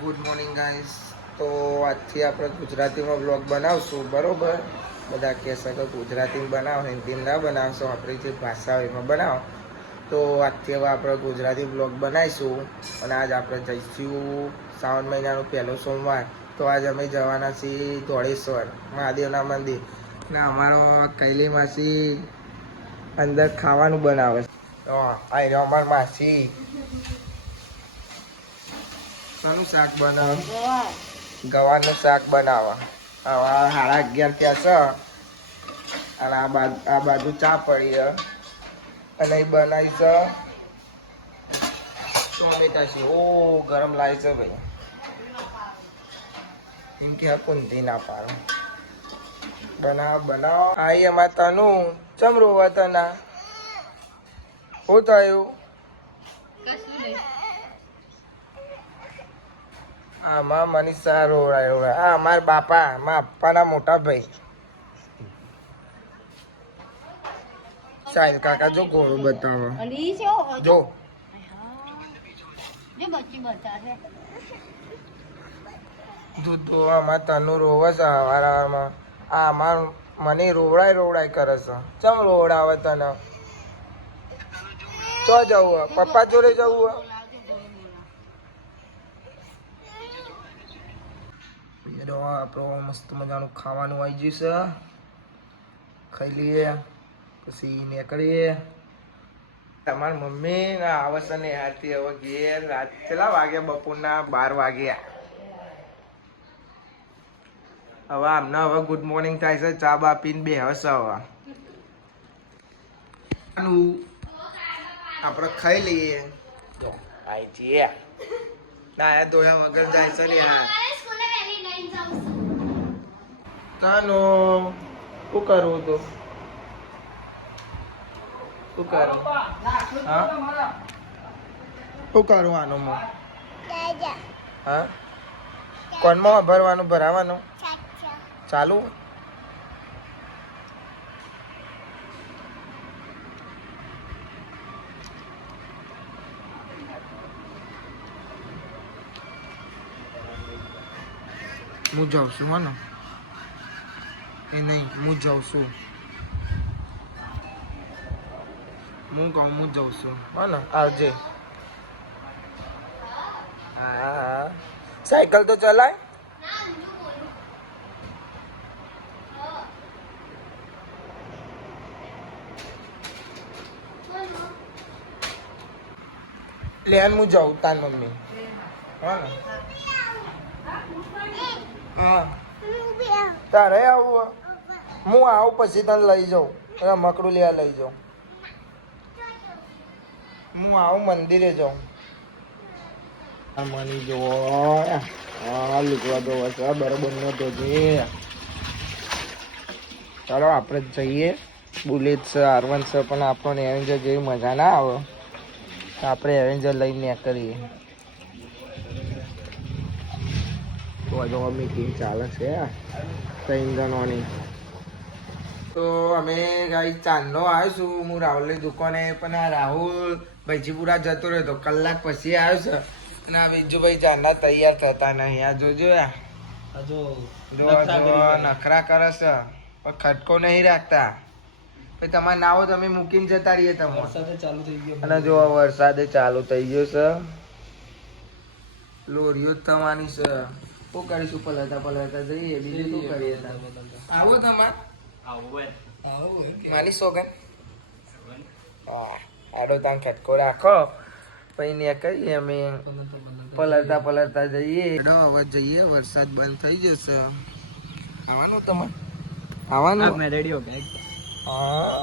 Good morning guys. તો આજથી આપણે ગુજરાતીમાં બ્લોગ બનાવશું, બરોબર? બધા કહેશે કે ગુજરાતીમાં બનાવો, હિન્દીમાં ના બનાવશો, આપણી જે ભાષા હોય એમાં બનાવો. તો આજથી હવે આપણે ગુજરાતી બ્લોગ બનાવીશું. અને આજ આપણે જઈશું શ્રાવણ મહિનાનો પહેલો સોમવાર. તો આજ અમે જવાના છીએ ધોળેશ્વર મહાદેવના મંદિર. ને અમારો કૈલી માસી અંદર ખાવાનું બનાવે છે. તો આ રહ્યો અમાર માસી. શાનું શાક બનાવે? ગવારનું શાક બનાવે. હવે 11:30 થયા છે અને આ બાજુ ચા પડી છે અને એ બનાવી છે ટોમેટા છે. ઓ ગરમ લાગે છે ભાઈ. એમ કે કુંધી ના પાડો. બનાવો. આઈ અમાર તનું ચમ રોવા તના? શું થયું? આમાં મનીષા રોવડાયો. આ અમારા બાપા, મારા પપ્પાના મોટા ભાઈ સાહેબ કાકા જો ઘોડો બતાવો. જો દૂધ આમાં તનું રોવે છે વારાવારમાં. આ અમાર મને રોવડાય કરે છે. ચમ રોવડાવે તને? ચો જવું? પપ્પા જોડે જવું? આપણો મસ્ત મજાનું ખાવાનું આવી જશે. ખાઈ લઈએ પછી નીકળીએ. તમારી મમ્મી ના આવશે ને યારથી હવે ઘેર. રાત કેટલા વાગ્યા? બપોરના 12 વાગ્યા. હવે આમને હવે ગુડ મોર્નિંગ થાય છે. ચા બા પીને બે હશે. હવે આપણે ખાઈ લઈએ. આઈ છીએ ના ધોયા વગર જાય છે ને યાર. તાનો શું કરવું તું? શું કરું? હા શું કરું આનું? હા કોનમાં ભરવાનું? ભરાવાનું ચાલુ? હું જાઉં છું. હા ને એ નહીં, હું જાઉં છું. હું કહું હું જાઉં છું. હા ને આવજે. હા સાયકલ તો ચલાય. લેન હું જાઉં તાર મમ્મી. હા ને હા તારે આવું? હું આવું પછી તને લઈ જાઉં. રમકડું લેવા લઈ જાઉં. હું આવું મંદિરે જાઉં. મની જો લુકવા દો બરોબર નો તો છે. ચાલો આપણે જઈએ. બુલેટ છે, R1 છે, પણ આપણને એવેન્જર જેવી મજા ના આવે. તો આપણે એવેન્જર લઈને કરીએ. તો જો મીટિંગ ચાલે છે 3 જણોની. તો અમે ગાઈ ચાંદનો આવ્યો છું હું રાહુલની દુકાને. પણ આ રાહુલ ભાઈજીપુરા જતો રહ્યો તો કલાક પછી આવ્યો છે. અને આ બીજુભાઈ ચાંદના તૈયાર થતા નહીં. આ જોજો નખરા કરે છે પણ ખટકો નહીં રાખતા. પછી તમારે ના હો તમે મૂકીને જતા રહીએ. તમે ચાલુ થઈ ગયો અને જો વરસાદે ચાલુ થઈ ગયો છે. લોરીઓ જ થવાની છે. શું કરીશું? પલળતા જઈએ. બીજું શું કરીએ? આવો તમારે માલી સોગન. હા આડો તાન ખટકો રાખો પછી ને કહીએ અમે પલળતા જઈએ. હવે જઈએ. વરસાદ બંધ થઈ જશે. આવવાનું તમારે? આવવાનું? મેં રેડી હો ગયા. હા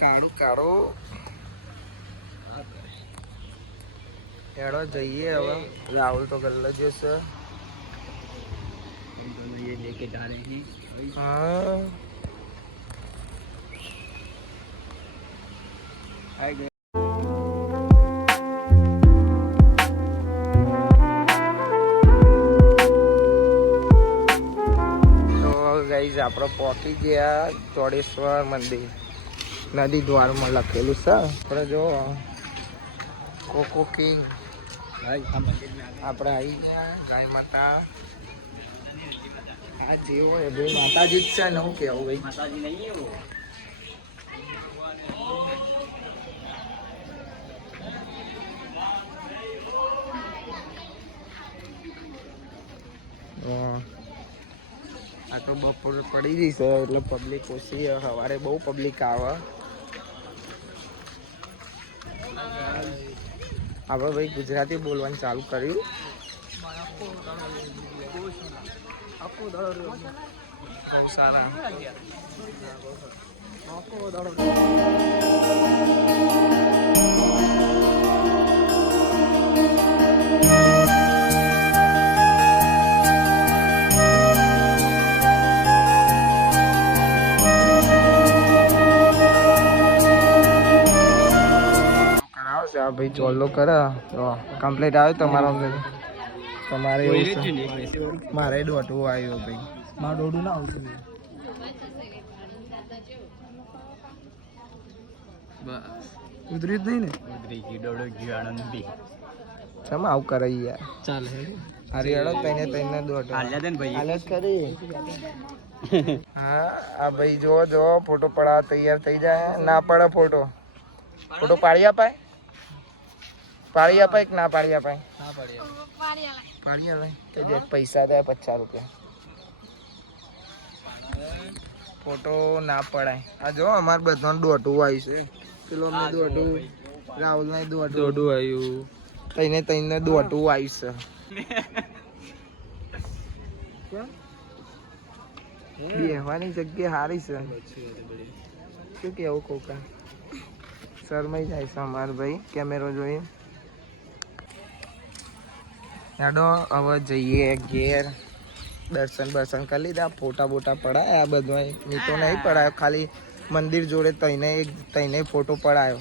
કાળું હેડો જઈએ. હવે રાહુલ તો ગલ્લો જશે. લેકે જા રહે હી. હા આઈ ગઈ. તો ગાઈઝ આપણે પહોંચી ગયા ધોળેશ્વર મંદિર. નદી દ્વારમાં લખેલું છે. આપણે જો કોકો કિંગ આપણે આવી ગયા ગાય માતા. આ જેવો હોય ભાઈ માતાજી જ છે ને હું કેવું ભાઈ માતાજી નહીં એવું. આ તો બપોર પડી ગઈ છે એટલે પબ્લિક ઓછી. સવારે બહુ પબ્લિક આવે. આપણે ભાઈ ગુજરાતી બોલવાનું ચાલુ કર્યું. બહુ સારા. ભાઈ ચોલ્લો કરે તો કમ્પ્લીટ આવ્યો તમારો. તમારે એવું છે મારે દોઢું આવ્યું ભાઈ. મારે દોઢું ના આવતું. બસ ઉતરી જ નહીં ને. ઉતરી ગયું દોઢું ગયું આનંદ બી. ચમ આવું કરે યાર. ચાલ હારી હડો તઈને તઈને દોઢું હાલ્યા દે ને ભાઈ. હાલ જ કરી. હા આ ભાઈ જો જો ફોટો પડાવવા તૈયાર થઈ જાય. ના પડે ફોટો. ફોટો પાડી અપાય. પાડી અપાય કે ના પાડી અપાય. પાડી અપાય તો જે પૈસા થાય 50 રૂપિયા. ફોટો ના પડાય. આ જો અમારે બધાને દોઢું આવ્યું છે. પેલો અમને દોઢું, રાહુલ ને દોઢું આવ્યું. તઈને તઈને દોઢું આવ્યું છે. બેહવાની જગ્યા સારી છે. શું કેવું કોકા? શરમાઈ જાય છે અમારે ભાઈ કેમેરો જોઈ. હેડો હવે જઈએ ઘેર. દર્શન બર્શન કરી લીધા. ફોટા બોટા પડાયા. આ બધું મેં તો નહીં પડાયો. ખાલી મંદિર જોડે તઈને ફોટો પડાયો.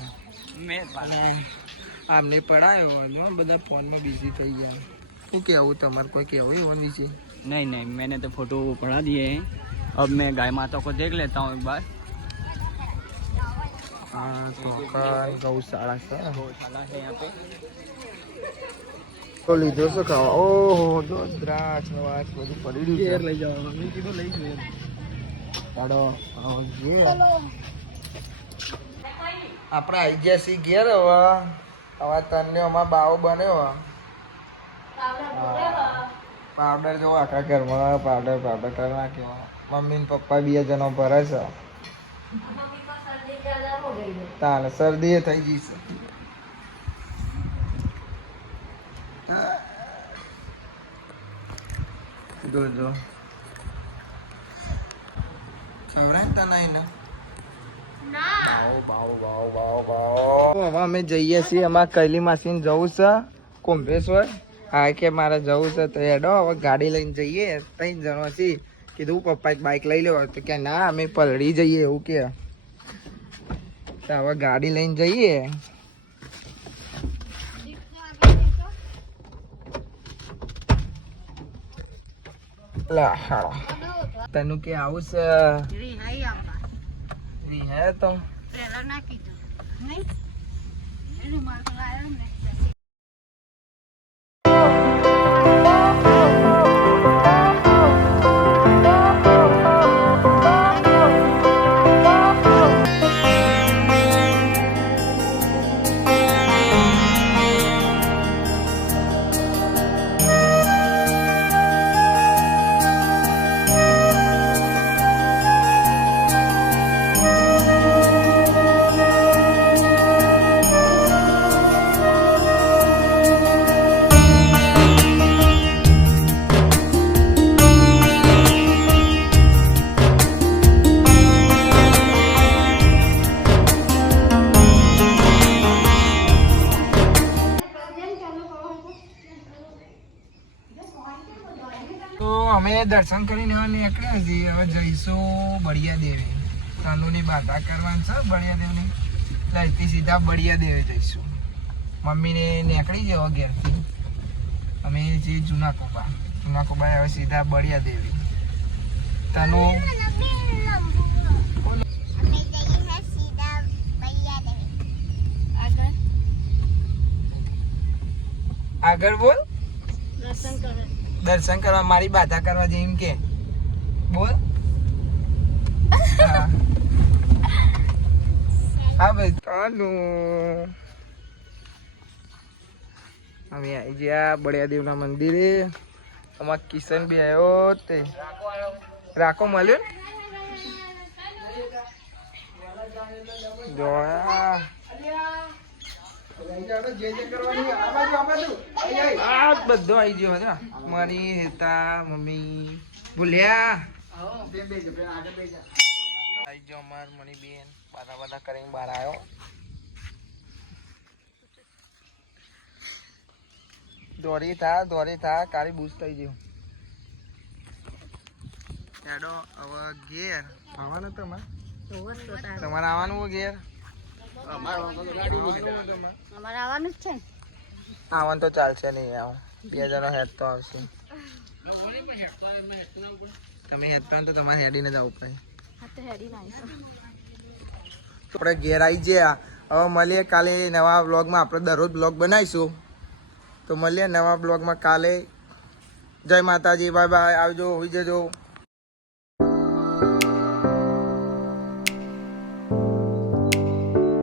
આમને પડાયો. બધા ફોનમાં બિઝી થઈ ગયા. શું કેવું તમારે? કોઈ કેવું એવો વિશે? नहीं नहीं मैंने तो फोटो पढ़ा दिए हैं. अब मैं गाय माता को देख लेता हूँ एक बार. हाँ तो गौशाला से गौशाला है यहाँ पे. તો લીધો છે ખાવા. ઓહો જો દ્રાક્ષ વાસ બધું પડી રહ્યું છે. લઈ જાઓ. મેં કીધું લઈ જોઈએ. ચાલો આપણે આવી ગયા છીએ ઘેર. હવે તને અમારા બાવો બન્યો. પાવડર જો આખા ઘરમાં પાવડર કરી નાખ્યો. મમ્મી ને પપ્પા 2 જણો ભરે છે. તાને શરદી થઈ ગઈ છે. જોજો ખવડાય તને એને. હવે અમે જઈએ છીએ. અમારે કૈલી માસીને જવું છે કોમ્ભેશ્વર. હા કે મારે જવું છે તો હેડો હવે ગાડી લઈને જઈએ. 3 જણો છીએ. કીધું પપ્પા એક બાઇક લઈ લેવો તો કે ના અમે પલડી જઈએ એવું કે. હવે ગાડી લઈને જઈએ. તનું કે આવું છે હે તો અમે દર્શન કરીને નીકળ્યા છીએ. હવે જઈશું બળિયા દેવી. તનુની બાધા કરવાની છે બળિયા દેવની. લઈથી સીધા બળિયા દેવી જઈશું. મમ્મીને નીકળી જવા ઘેરથી. અમે છીએ જૂના કોબા. હવે સીધા બળિયા દેવી. તનુ આગળ બોલ. દર્શન કરે. દર્શન કરવા મારી બાધા કરવા જઈ એમ કે બોલ. હા હા ભાઈ ચાલું અમે આવી ગયા બળિયાદેવના મંદિરે. અમાર કિશન બી આવ્યો તે રાખો મળ્યો જોયા આ બધો આવી ગયો હતા મારી હેતા મમ્મી ભૂલ્યા આવી ગયો અમાર મની બેન બાધા બાધા કરીને બહાર આવ્યો. દોરી થા કારી બૂસ્ટ થઈ ગયું. હેડો હવે ઘેર આવવાનું તમારે આવવાનું હોય ઘેર અમારે આવવાનું જ છે ને. આવવાનું તો ચાલશે નહીં આવું 2 જણો હેડ તો આવશે. તમે હેડતા તો તમારે હેડીને જ આવવું પડે. હા તો હેડીને આવીશું. આપણે ઘેર આવી ગયા. હવે મળીએ કાલે નવા બ્લોગમાં. આપણે દરરોજ બ્લોગ બનાવીશું તો મળીએ નવા બ્લોગમાં કાલે. જય માતાજી, બાય બાય, આવજો, હોઈ જજો.